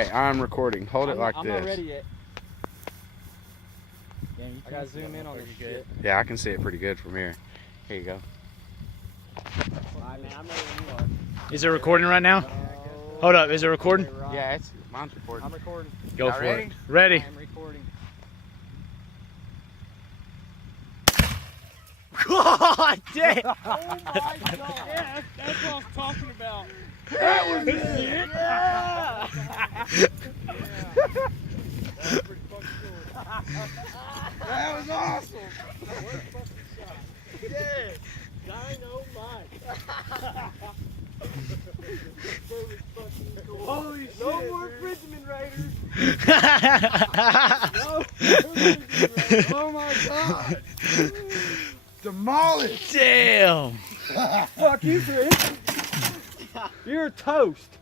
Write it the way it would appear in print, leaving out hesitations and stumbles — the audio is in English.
Hey, I'm recording. Hold it like I'm this. not ready yet. I gotta zoom in on this shit. Yeah, I can see it pretty good from here. Here you go. Alright, man, I'm ready when you are. Is it recording right now? Hold up, is it recording? Yeah, mine's recording. I'm recording. Go for ready? it. Ready. I'm recording. God damn! Oh my god! Yeah, that's what I was talking about. That was it! Yeah! That was pretty fucking cool. That was awesome! Yeah! Dynamite! Holy shit! No more Fridgerater! No! Oh my god! Demolished! Damn! Fuck you, Fridge! You're toast!